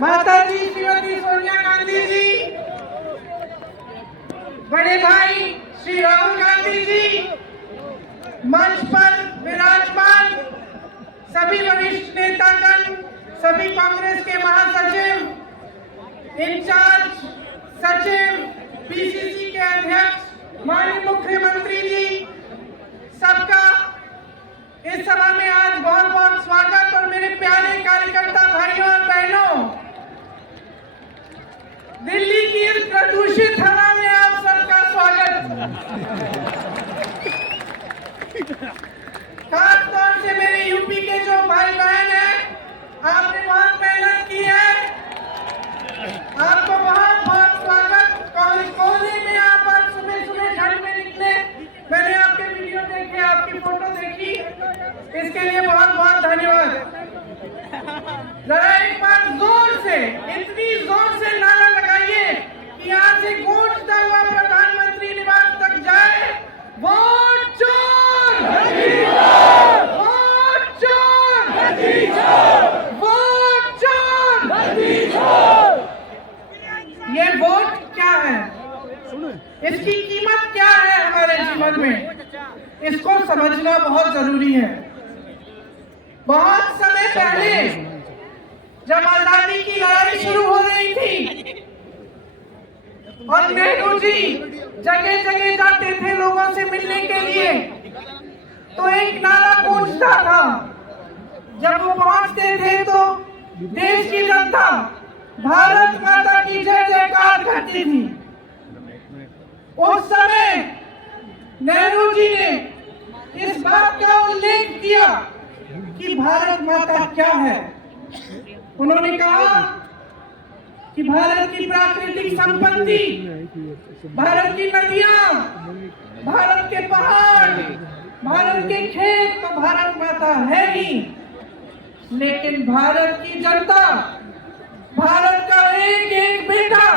माता जी श्रीमती सोनिया गांधी जी, बड़े भाई श्री राहुल गांधी जी, मंच पर विराजमान सभी वरिष्ठ नेतागण, सभी कांग्रेस के महासचिव, इंचार्ज सचिव, पीसीसी के अध्यक्ष, माननीय मुख्यमंत्री जी, सबका इस सभा में आज बहुत बहुत स्वागत। और मेरे प्यारे कार्यकर्ता भाइयों और बहनों, दिल्ली की इस प्रदूषित हवा में आप सबका स्वागत। खास तौर से मेरे यूपी के जो भाई बहन हैं, आपने बहुत मेहनत की है, आपको बहुत बहुत स्वागत। कोने में आप आज सुबह सुबह घर में निकले, मैंने आपके वीडियो देखे, आपकी फोटो देखी, इसके लिए बहुत बहुत धन्यवाद। जरा एक बार जोर से, इतनी जोर से नारा लगाइए कि यहाँ से गूंजता हुआ प्रधानमंत्री निवास तक जाए, वोट चोर, वोट चोर, वोट चोर। ये वोट क्या है, इसकी कीमत क्या है हमारे जीवन में, इसको समझना बहुत जरूरी है। बहुत समय पहले जब आजादी की लड़ाई शुरू हो रही थी और नेहरू जी जगह जगह जाते थे लोगों से मिलने के लिए, तो एक नारा गूंजता था। जब वो पहुंचते थे तो देश की जनता भारत माता की जय जयकार करती थी। उस समय नेहरू जी ने इस बात का उल्लेख किया कि भारत माता क्या है। उन्होंने कहा कि भारत की प्राकृतिक संपत्ति, भारत की नदियां, भारत के पहाड़, भारत के खेत तो भारत माता है ही, लेकिन भारत की जनता, भारत का एक एक बेटा,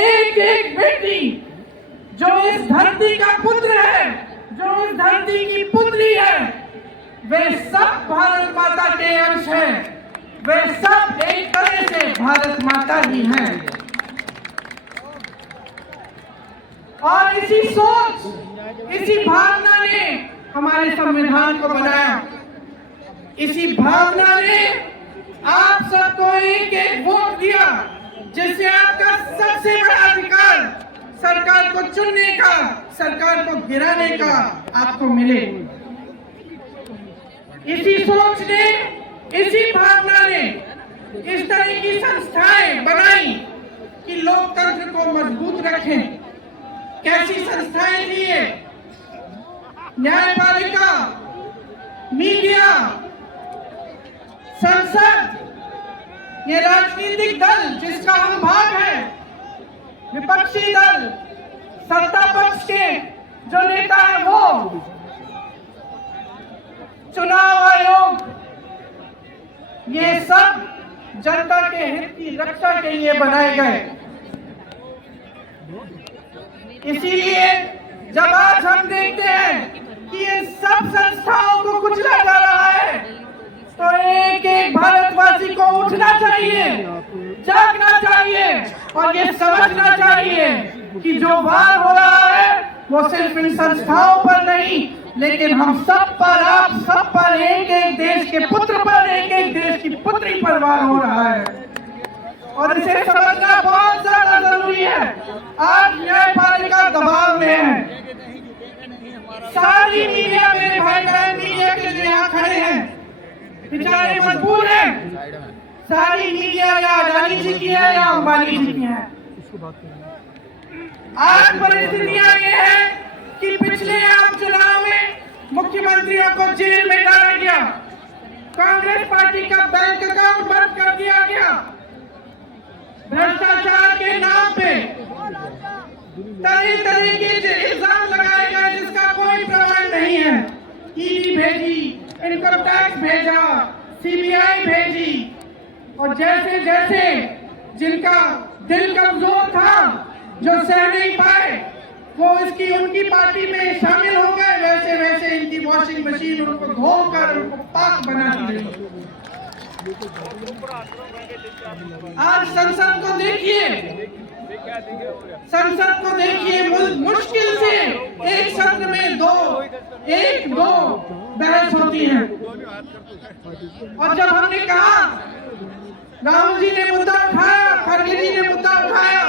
एक एक बेटी, जो इस धरती का पुत्र है, जो इस धरती की पुत्री है, वे सब भारत माता के अंश हैं। वे सब एक तरह से भारत माता ही हैं। और इसी सोच, इसी भावना ने हमारे संविधान को बनाया। इसी भावना ने आप सबको एक एक वोट दिया, जिससे आपका सबसे बड़ा अधिकार सरकार को चुनने का, सरकार को गिराने का आपको मिले। इसी सोच ने, इसी भावना ने इस तरह की संस्थाएं बनाई कि लोकतंत्र को मजबूत रखें। कैसी संस्थाएं थी ये? न्यायपालिका, मीडिया, संसद, ये राजनीतिक दल जिसका हम भाग है, विपक्षी दल, सत्ता पक्ष के जो नेता है वो, चुनाव आयोग, ये सब जनता के हित की रक्षा के लिए बनाए गए। इसीलिए जब आज हम देखते हैं कि इन सब संस्थाओं को कुचला जा रहा है, तो एक एक भारतवासी को उठना चाहिए, जागना चाहिए और ये समझना चाहिए कि जो वार हो रहा है वो सिर्फ इन संस्थाओं पर नहीं, लेकिन हम सब पर, आप सब पर, एक एक देश के पुत्र पर, एक एक देश की पुत्री पर वार हो रहा है। और इसे समझना बहुत ज्यादा जरूरी है। आज न्यायपालिका दबाव में है। सारी मीडिया, मेरे भाई बहन मीडिया के जो यहाँ खड़े हैं, बेचारे मजबूर हैं। सारी मीडिया या अडानी जी की है या अंबानी जी की है। आज परिस्थितियां ये है कि पिछले आम चुनाव में मुख्यमंत्रियों को जेल में डाला गया, कांग्रेस पार्टी का बैंक अकाउंट बंद कर दिया गया, भ्रष्टाचार के नाम पे तरह तरह के इल्जाम लगाए गए जिसका कोई प्रमाण नहीं है। ईडी भेजी, इनकम टैक्स भेजा, सीबीआई भेजी, और जैसे जैसे जिनका दिल कमजोर था, जो सह नहीं पाए, वो इसकी उनकी पार्टी में शामिल हो गए, वैसे वैसे इनकी वॉशिंग मशीन उनको धोकर उनको पाक बनाती रही। आज संसद को देखिए, संसद को देखिए, मुश्किल से एक सत्र में दो बहस होती है। और जब हमने कहा, राहुल जी ने मुद्दा उठाया, खड़गे जी ने मुद्दा उठाया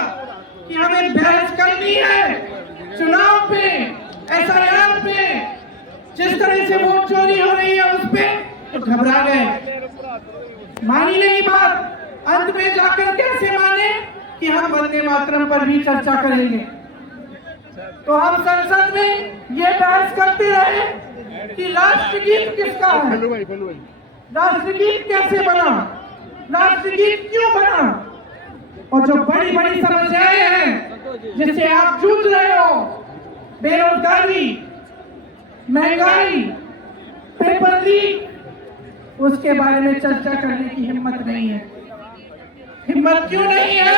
कि हमें बहस करनी है चुनाव पे, SIR पे, जिस तरह से वोट चोरी हो रही है उस पे, तो घबरा गए, मानी नहीं बात। अंत में जाकर कैसे माने कि हम वंदे मातरम पर भी चर्चा करेंगे। तो हम संसद में ये बहस करते रहे कि राष्ट्रगीत किसका है, राष्ट्रगीत कैसे बना, राष्ट्रगीत क्यों बना, और जो बड़ी बड़ी समस्याएं हैं जिससे आप जूझ रहे हो, बेरोजगारी, महंगाई, पेपर लीक, उसके बारे में चर्चा करने की हिम्मत नहीं है। हिम्मत क्यों नहीं है?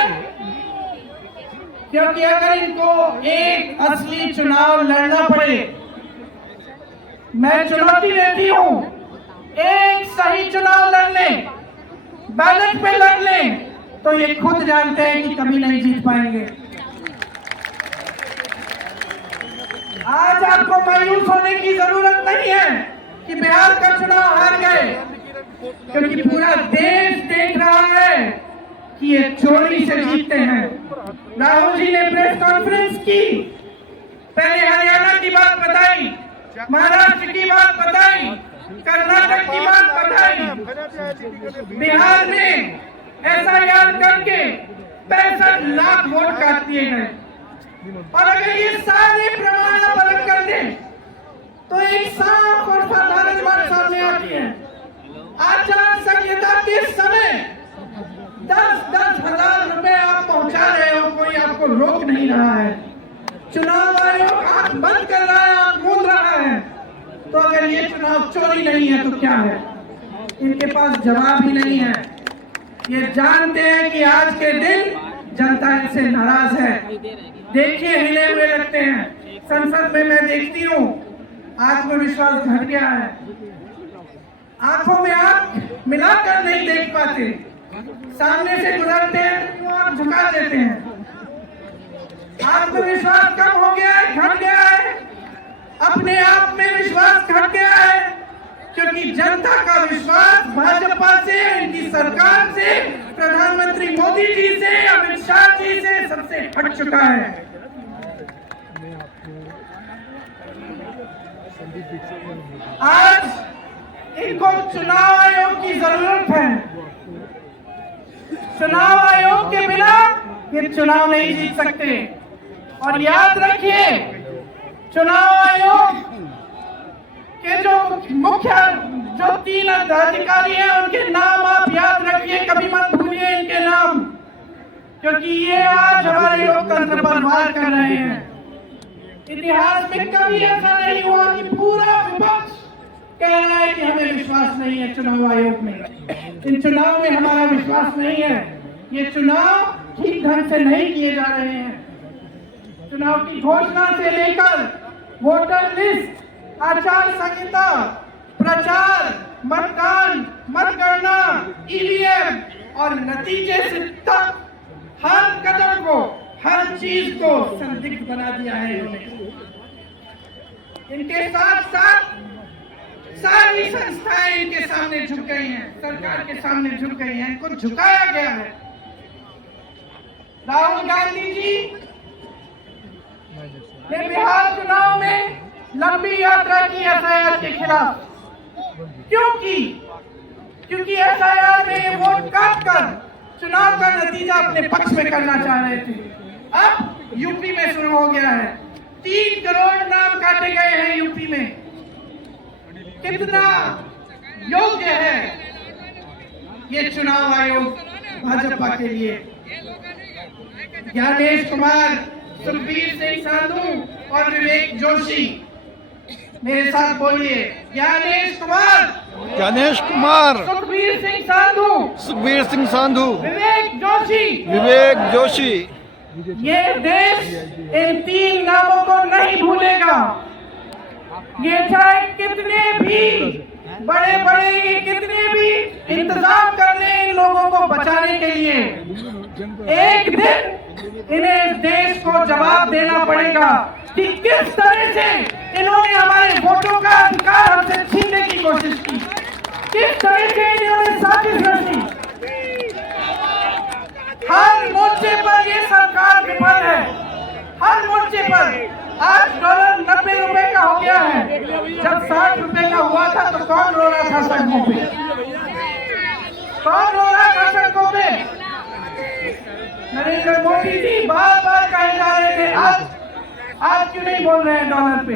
क्योंकि अगर इनको एक असली चुनाव लड़ना पड़े, मैं चुनौती देती हूं, एक सही चुनाव लड़ लें, बैलेट पे लड़ लें, तो ये खुद जानते हैं कि कभी नहीं जीत पाएंगे। आज आपको मायूस होने की जरूरत नहीं है कि बिहार का चुनाव हार गए, क्योंकि पूरा देश देख रहा है कि ये चोरी से जीतते हैं। राहुल जी ने प्रेस कॉन्फ्रेंस की, पहले हरियाणा की बात बताई, महाराष्ट्र की बात बताई, कर्नाटक की बात बताई, बिहार में SIR करके 65 लाख वोट काट दिए गए। और अगर ये सारे प्रमाण आप अलग कर दें तो एक साफ और साधारण बात सामने आती है। आचार संहिता के समय 10-10 हजार रुपए आप पहुंचा रहे हो, कोई आपको रोक नहीं रहा है। चुनाव आयोग आंख बंद कर रहा है, आंख मूंद रहा है। तो अगर ये चुनाव चोरी नहीं है तो क्या है? इनके पास जवाब ही नहीं है। ये जानते हैं कि आज के दिन जनता इनसे नाराज है। देखिए, हिले हुए लगते हैं। संसद में मैं देखती हूँ आत्मविश्वास घट गया है, आंखों में आंख मिलाकर नहीं देख पाते, सामने से गुजरते हैं तो आंख झुका देते हैं। आत्मविश्वास कम हो गया है, घट गया है, अपने आप में विश्वास घट गया है, क्योंकि जनता का विश्वास भाजपा से, इनकी सरकार से, प्रधानमंत्री मोदी जी से, अमित शाह जी से सबसे हट चुका है। आज इनको चुनाव आयोग की जरूरत है। चुनाव आयोग के बिना ये चुनाव नहीं जीत सकते। और याद रखिए, चुनाव आयोग के जो मुख्य 3 अधिकारी हैं उनके नाम आप याद रखिए, कभी मत भूलिए इनके नाम, क्योंकि ये आज हमारे लोकतंत्र पर वार कर रहे हैं। इतिहास में कभी ऐसा नहीं हुआ कि पूरा विपक्ष कह रहा है कि हमें विश्वास नहीं है चुनाव आयोग में, इन चुनाव में हमारा विश्वास नहीं है, ये चुनाव ठीक ढंग से नहीं किए जा रहे हैं। चुनाव की घोषणा से लेकर वोटर लिस्ट, आचार संहिता, प्रचार, मतदान, मतगणना, EVM और नतीजे से तक हर कदम को, हर चीज को संदिग्ध बना दिया है इन्होंने। इनके साथ साथ सारी संस्थाएं इनके सामने झुक गई हैं, सरकार के सामने झुक गई हैं, इनको झुकाया गया है। राहुल गांधी जी ने बिहार चुनाव में लंबी यात्रा की SIR के खिलाफ। क्यों की? क्योंकि SIR में वोट काट कर चुनाव का नतीजा अपने पक्ष में करना चाह रहे थे। अब यूपी में शुरू हो गया है, 3 करोड़ नाम काटे गए हैं यूपी में। कितना योग्य है ये चुनाव आयोग भाजपा के लिए? ज्ञानेश कुमार, सुखबीर सिंह साधु और विवेक जोशी, मेरे साथ बोलिए। ज्ञानेश कुमार, सुखबीर सिंह साधु, विवेक जोशी। ये देश इन 3 नामों को नहीं भूलेगा। ये चाहे कितने भी बड़े कितने भी इंतजाम कर एक दिन इन्हें इस देश को जवाब देना पड़ेगा कि किस तरह से इन्होंने हमारे वोटों का अधिकार हमसे छीनने की कोशिश की, किस तरह से इन्होंने साजिश रची। हर मोर्चे पर ये सरकार विफल है, हर मोर्चे पर। आज डॉलर 90 रुपए का हो गया है, जब 60 रुपए का हुआ था तो कौन रो रहा था सड़कों पे, कौन रो रहा था सड़कों पे? नरेंद्र मोदी जी बार बार कहे जा रहे थे, आज क्यों नहीं बोल रहे हैं डॉलर पे?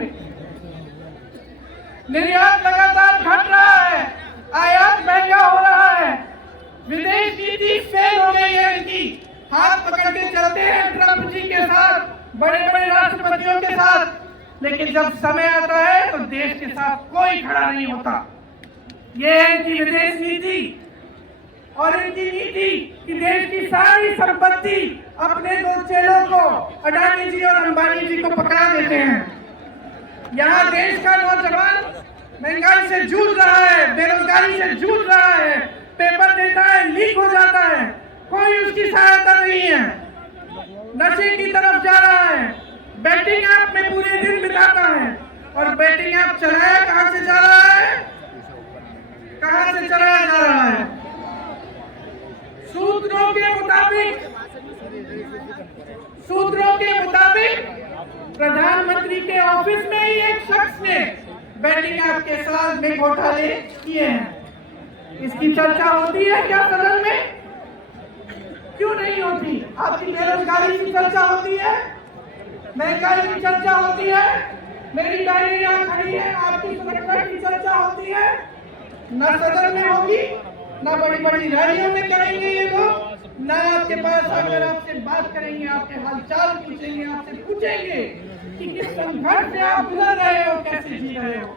निर्यात लगातार घट रहा है, आयात महंगा हो रहा है, विदेश नीति फेल हो गई है इनकी। हाथ पकड़ के चलते हैं ट्रंप जी के साथ, बड़े बड़े राष्ट्रपतियों के साथ, लेकिन जब समय आता है तो देश के साथ कोई खड़ा नहीं होता। ये है इनकी विदेश नीति और इनकी नीति कि देश की सारी संपत्ति अपने दो चेलों को, अडानी जी और अंबानी जी को पकड़ा देते हैं। यहाँ देश का नौजवान महंगाई से जूझ रहा है, बेरोजगारी से जूझ रहा है, पेपर देता है, लीक हो जाता है, कोई उसकी सहायता नहीं है, नशे की तरफ जा रहा है, बैटिंग ऐप में पूरे दिन बिताता है। और बैटिंग ऐप चलाया कहां से जा रहा है, कहां से चलाया जा रहा है? सूत्रों के मुताबिक प्रधानमंत्री के ऑफिस में ही एक शख्स ने बैटिंग ऐप के साथ में घोटाले किए हैं। इसकी चर्चा होती है क्या सदन में? क्यों नहीं होती? आपकी बेरोजगारी की चर्चा होती है, महंगाई की चर्चा होती है, मेरी बहनें यहाँ खड़ी है, आपकी सुरक्षा की चर्चा होती है। न सदन में होगी, न बड़ी बड़ी रैलियों में करेंगे ये लोग, न आपके पास आकर आपसे बात करेंगे, आपके हालचाल पूछेंगे, आपसे पूछेंगे कि किस संघर्ष से आप गुजर रहे हो, कैसे जी रहे हो।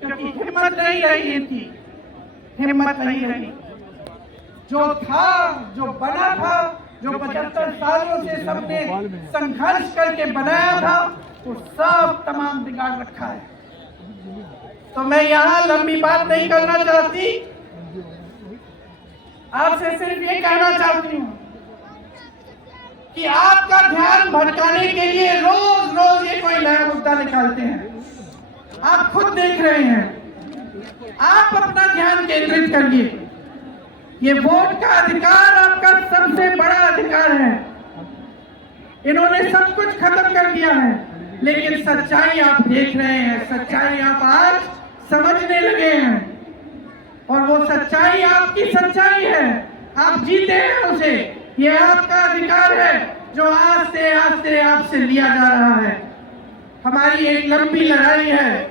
क्योंकि हिम्मत नहीं रही इनकी, हिम्मत नहीं रही। जो था, जो बना था, जो 75 सालों से सबने संघर्ष करके बनाया था, वो सब तमाम बिगाड़ रखा है। तो मैं यहाँ लंबी बात नहीं करना चाहती, आपसे सिर्फ ये कहना चाहती हूँ कि आपका ध्यान भटकाने के लिए रोज रोज ये कोई नया मुद्दा निकालते हैं। आप खुद देख रहे हैं, आप अपना ध्यान केंद्रित करिए। ये वोट का अधिकार आपका सबसे बड़ा अधिकार है। इन्होंने सब कुछ खत्म कर दिया है, लेकिन सच्चाई आप देख रहे हैं, सच्चाई आप आज समझने लगे हैं। और वो सच्चाई आपकी सच्चाई है, आप जीते हैं उसे। ये आपका अधिकार है जो आस्ते आस्ते आपसे लिया जा रहा है। हमारी एक लंबी लड़ाई है।